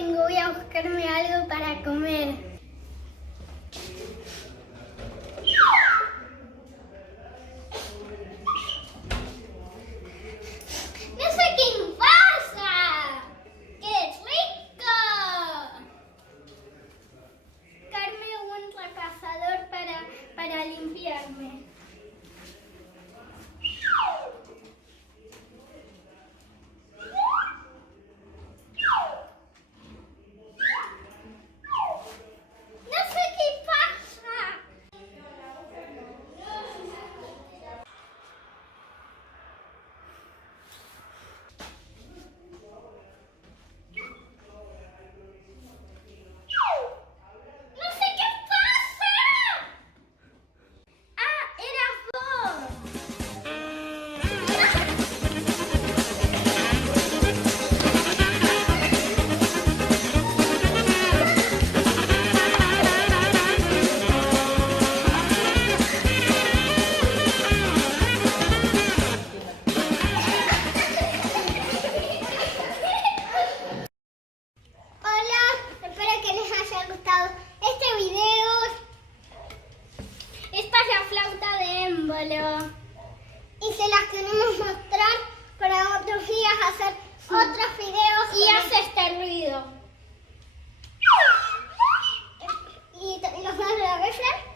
tengo, voy a buscarme algo para comer. ¡No sé qué pasa! ¡Qué rico! Buscarme un repasador para limpiarme. No sé qué pasa. No sé qué pasa. Ah, eras vos. Hola, espero que les haya gustado este video. Esta es la flauta de émbolo. Y se las queremos mostrar para otros días hacer otros videos. Y hace este ruido. ¿Y los dos de la veces?